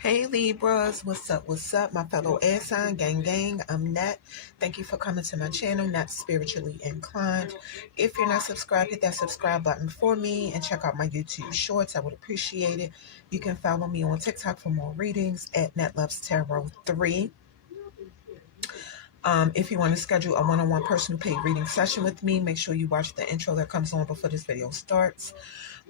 Hey Libras, what's up, my fellow air sign, gang, I'm Nat. Thank you for coming to my channel, Nat Spiritually Inclined. If you're not subscribed, hit that subscribe button for me and check out my YouTube shorts. I would appreciate it. You can follow me on TikTok for more readings at NatLovesTarot3. If you want to schedule a one-on-one personal paid reading session with me, make sure you watch the intro that comes on before this video starts.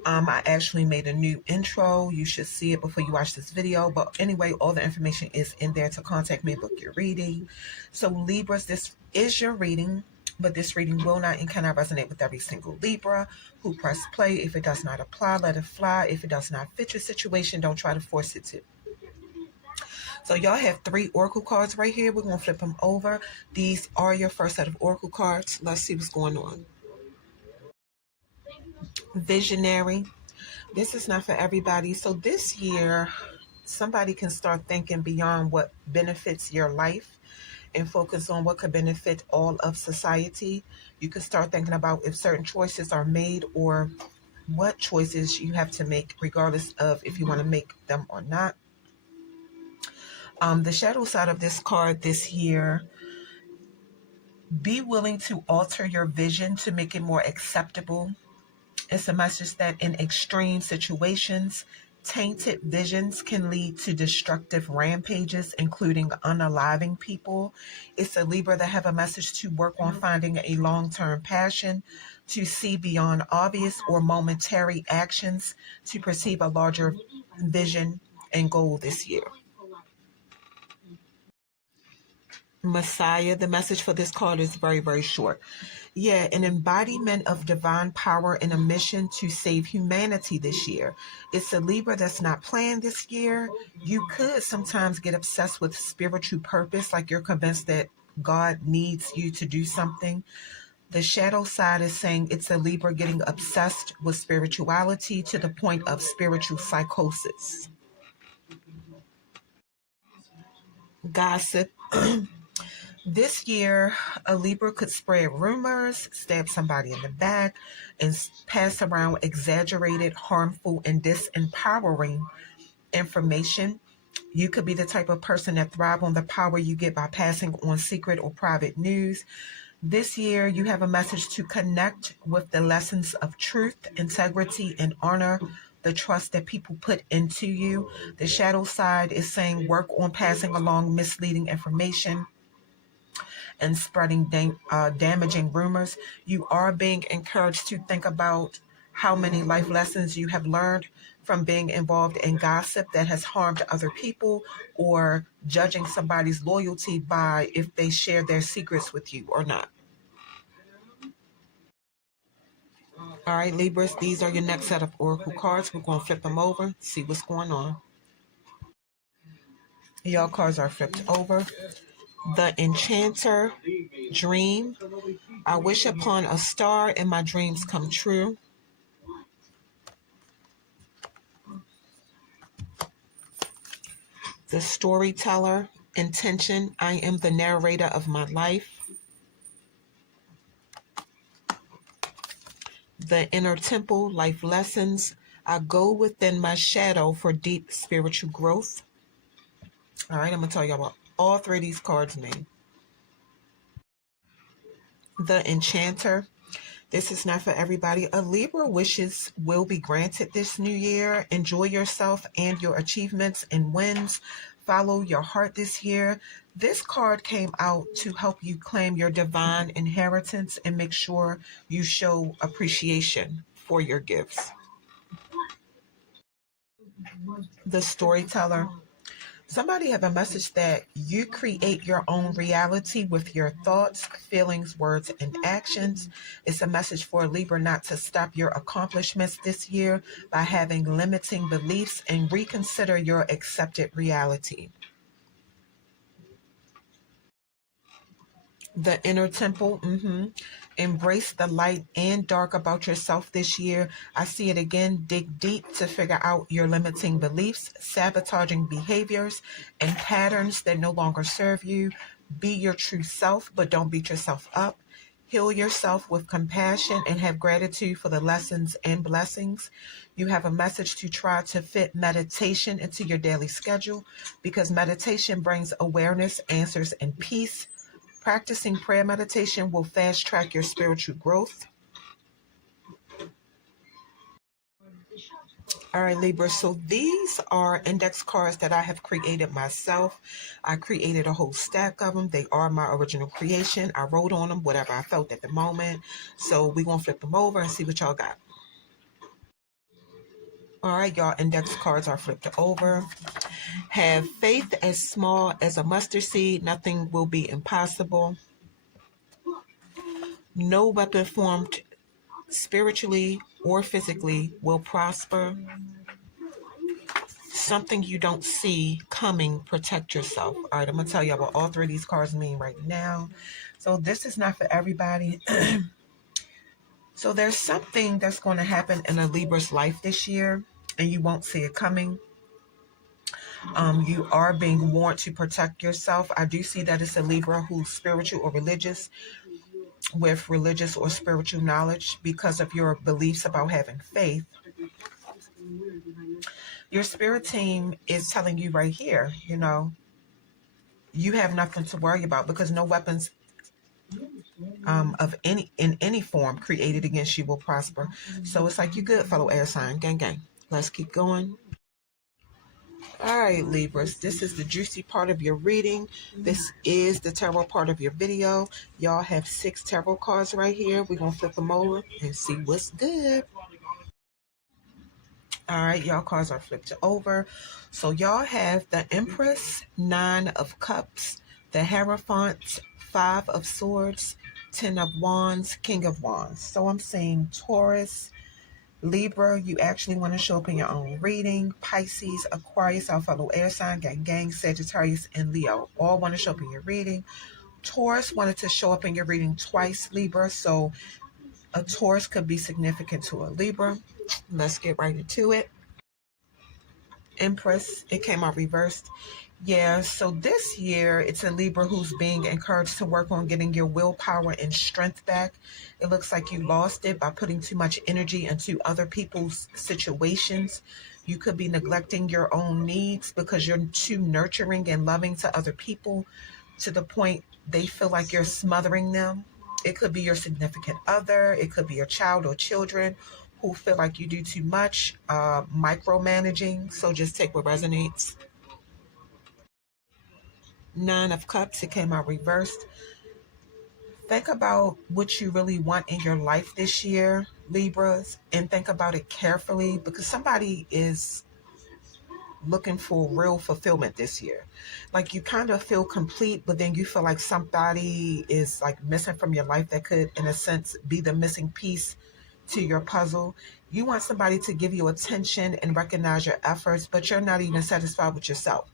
I actually made a new intro. You should see it before you watch this video. But anyway, all the information is in there to contact me and book your reading. So Libras, this is your reading, but this reading will not and cannot resonate with every single Libra who press play. If it does not apply, let it fly. If it does not fit your situation, don't try to force it to. So y'all have 3 oracle cards right here. We're going to flip them over. These are your first set of oracle cards. Let's see what's going on. Visionary. This is not for everybody. So this year, somebody can start thinking beyond what benefits your life and focus on what could benefit all of society. You can start thinking about if certain choices are made or what choices you have to make, regardless of if you want to make them or not. The shadow side of this card this year, be willing to alter your vision to make it more acceptable. It's a message that in extreme situations, tainted visions can lead to destructive rampages, including unaliving people. It's a Libra that have a message to work on finding a long-term passion, to see beyond obvious or momentary actions, to perceive a larger vision and goal this year. Messiah, the message for this card is very, very short. Yeah, an embodiment of divine power and a mission to save humanity this year. It's a Libra that's not planned this year. You could sometimes get obsessed with spiritual purpose, like you're convinced that God needs you to do something. The shadow side is saying it's a Libra getting obsessed with spirituality to the point of spiritual psychosis. Gossip. This year, a Libra could spread rumors, stab somebody in the back, and pass around exaggerated, harmful, and disempowering information. You could be the type of person that thrives on the power you get by passing on secret or private news. This year, you have a message to connect with the lessons of truth, integrity, and honor the trust that people put into you. The shadow side is saying work on passing along misleading information and spreading damaging rumors. You are being encouraged to think about how many life lessons you have learned from being involved in gossip that has harmed other people, or judging somebody's loyalty by if they share their secrets with you or not. All right, Libras, these are your next set of oracle cards. We're going to flip them over, see what's going on. Y'all cards are flipped over. The Enchanter, Dream. I wish upon a star and my dreams come true. The Storyteller, Intention. I am the narrator of my life. The Inner Temple, Life Lessons. I go within my shadow for deep spiritual growth. All right, I'm going to tell you about all 3 of these cards' name. The Enchanter. This is not for everybody. A Libra wishes will be granted this new year. Enjoy yourself and your achievements and wins. Follow your heart this year. This card came out to help you claim your divine inheritance and make sure you show appreciation for your gifts. The Storyteller. Somebody have a message that you create your own reality with your thoughts, feelings, words, and actions. It's a message for Libra not to stop your accomplishments this year by having limiting beliefs and reconsider your accepted reality. The inner temple. Embrace the light and dark about yourself this year. I see it again. Dig deep to figure out your limiting beliefs, sabotaging behaviors, and patterns that no longer serve you. Be your true self, but don't beat yourself up. Heal yourself with compassion and have gratitude for the lessons and blessings. You have a message to try to fit meditation into your daily schedule because meditation brings awareness, answers, and peace. Practicing prayer meditation will fast track your spiritual growth. All right, Libra. So these are index cards that I have created myself. I created a whole stack of them. They are my original creation. I wrote on them whatever I felt at the moment. So we're going to flip them over and see what y'all got. All right, y'all. Index cards are flipped over. Have faith as small as a mustard seed. Nothing will be impossible. No weapon formed spiritually or physically will prosper. Something you don't see coming, protect yourself. All right, I'm going to tell you what all three of these cards mean right now. So this is not for everybody. So there's something that's going to happen in a Libra's life this year, and you won't see it coming. You are being warned to protect yourself. I do see that it's a Libra who's spiritual or religious, with religious or spiritual knowledge because of your beliefs about having faith. Your spirit team is telling you right here, you have nothing to worry about because no weapons of any form created against you will prosper. So it's like, you good, fellow air sign. Gang, gang. Let's keep going. All right, Libras, this is the juicy part of your reading. This is the tarot part of your video. Y'all have 6 tarot cards right here. We're going to flip them over and see what's good. All right, y'all cards are flipped over. So y'all have the Empress, 9 of Cups, the Hierophant, 5 of Swords, 10 of Wands, King of Wands. So I'm saying Taurus, Libra, you actually want to show up in your own reading. Pisces, Aquarius, our fellow air sign, gang, Sagittarius, and Leo all want to show up in your reading. Taurus wanted to show up in your reading twice, Libra. So a Taurus could be significant to a Libra. Let's get right into it. Empress, it came out reversed. Yeah, so this year it's a Libra who's being encouraged to work on getting your willpower and strength back. It looks like you lost it by putting too much energy into other people's situations. You could be neglecting your own needs because you're too nurturing and loving to other people to the point they feel like you're smothering them. It could be your significant other. It could be your child or children who feel like you do too much, micromanaging. So just take what resonates. 9 of Cups, it came out reversed. Think about what you really want in your life this year, Libras, and think about it carefully because somebody is looking for real fulfillment this year. Like, you kind of feel complete, but then you feel like somebody is like missing from your life that could, in a sense, be the missing piece to your puzzle. You want somebody to give you attention and recognize your efforts, but you're not even satisfied with yourself.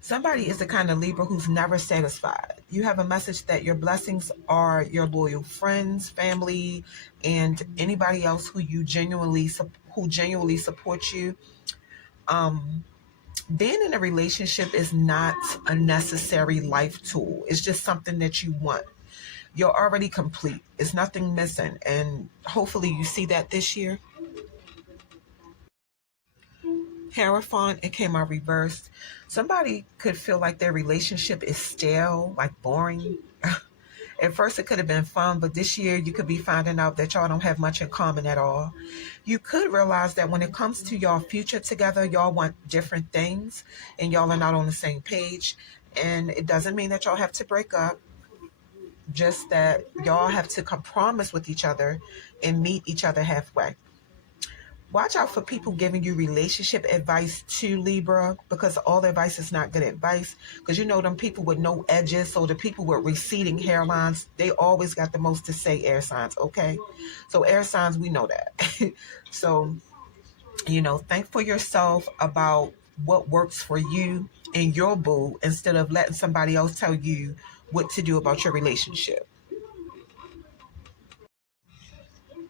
Somebody is the kind of Libra who's never satisfied. You have a message that your blessings are your loyal friends, family, and anybody else who genuinely support you. Being in a relationship is not a necessary life tool. It's just something that you want. You're already complete. It's nothing missing, and hopefully you see that this year. Hierophant, it came out reversed. Somebody could feel like their relationship is stale, like boring. At first it could have been fun, but this year you could be finding out that y'all don't have much in common at all. You could realize that when it comes to y'all future together, y'all want different things and y'all are not on the same page. And it doesn't mean that y'all have to break up, just that y'all have to compromise with each other and meet each other halfway. Watch out for people giving you relationship advice to Libra, because all advice is not good advice. Because you know them people with no edges, so the people with receding hairlines, they always got the most to say, air signs, okay? So air signs, we know that. So, think for yourself about what works for you and your boo instead of letting somebody else tell you what to do about your relationship.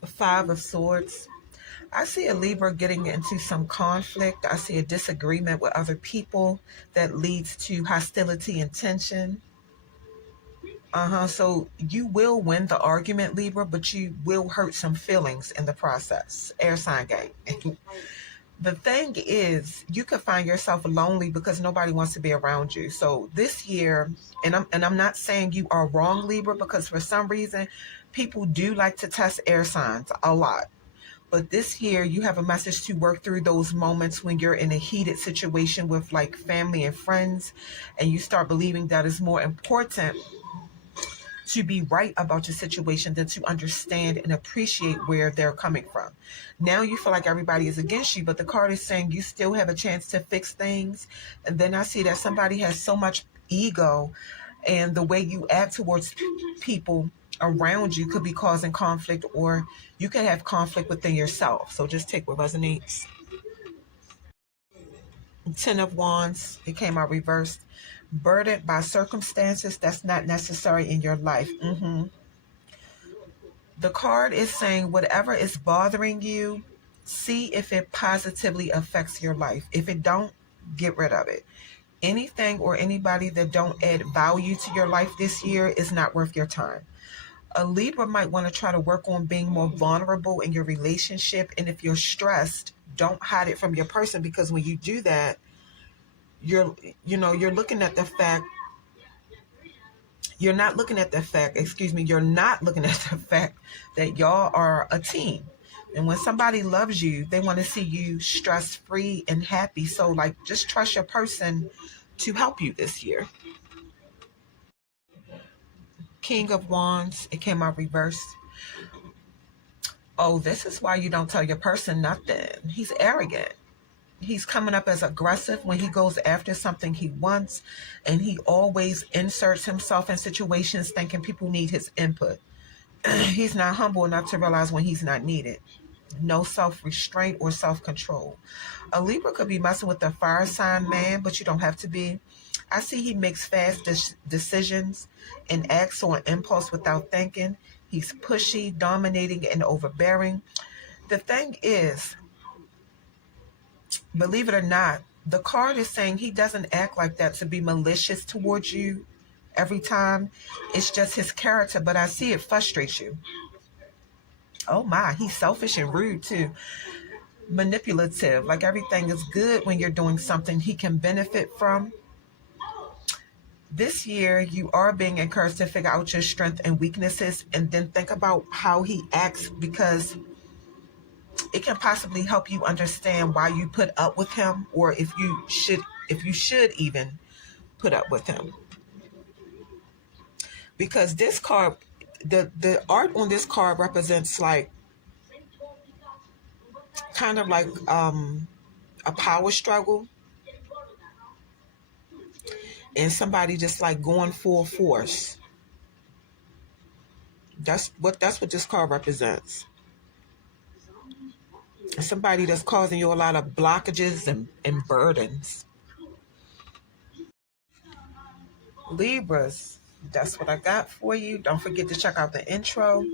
Five of Swords. I see a Libra getting into some conflict. I see a disagreement with other people that leads to hostility and tension. So you will win the argument, Libra, but you will hurt some feelings in the process. Air sign gang. The thing is, you could find yourself lonely because nobody wants to be around you. So this year, and I'm not saying you are wrong, Libra, because for some reason, people do like to test air signs a lot. But this year, you have a message to work through those moments when you're in a heated situation with like family and friends, and you start believing that it's more important to be right about your situation than to understand and appreciate where they're coming from. Now you feel like everybody is against you, but the card is saying you still have a chance to fix things. And then I see that somebody has so much ego, and the way you act towards people around you could be causing conflict, or you could have conflict within yourself. So just take what resonates. Ten of Wands, it came out reversed. Burdened by circumstances that's not necessary in your life. The card is saying whatever is bothering you, see if it positively affects your life. If it don't, get rid of it. Anything or anybody that don't add value to your life this year is not worth your time. A Libra might want to try to work on being more vulnerable in your relationship. And if you're stressed, don't hide it from your person, because when you do that, you're looking at the fact you're not looking at the fact, you're not looking at the fact that y'all are a team. And when somebody loves you, they want to see you stress free and happy. So like, just trust your person to help you this year. King of Wands, it came out reversed. Oh, this is why you don't tell your person nothing. He's arrogant. He's coming up as aggressive when he goes after something he wants, and he always inserts himself in situations thinking people need his input. He's not humble enough to realize when he's not needed. No self-restraint or self-control. A Libra could be messing with a fire sign man, but you don't have to be. I see he makes fast decisions and acts on impulse without thinking. He's pushy, dominating, and overbearing. The thing is, believe it or not, the card is saying he doesn't act like that to be malicious towards you every time. It's just his character, but I see it frustrates you. Oh my, he's selfish and rude too. Manipulative, like everything is good when you're doing something he can benefit from. This year, you are being encouraged to figure out your strengths and weaknesses, and then think about how he acts, because it can possibly help you understand why you put up with him, or if you should even put up with him. Because this card, the art on this card represents like kind of like a power struggle, and somebody just like going full force. That's what this card represents. Somebody that's causing you a lot of blockages and burdens. Libras, that's what I got for you. Don't forget to check out the intro.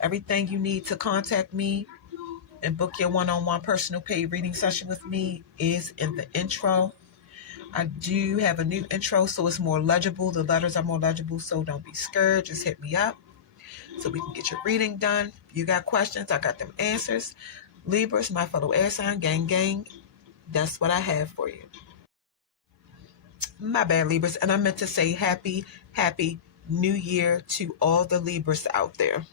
Everything you need to contact me and book your one-on-one personal paid reading session with me is in the intro. I do have a new intro, so it's more legible. The letters are more legible, so don't be scared. Just hit me up so we can get your reading done. If you got questions, I got them answers. Libras, my fellow air sign, gang, that's what I have for you. My bad, Libras. And I meant to say happy New Year to all the Libras out there.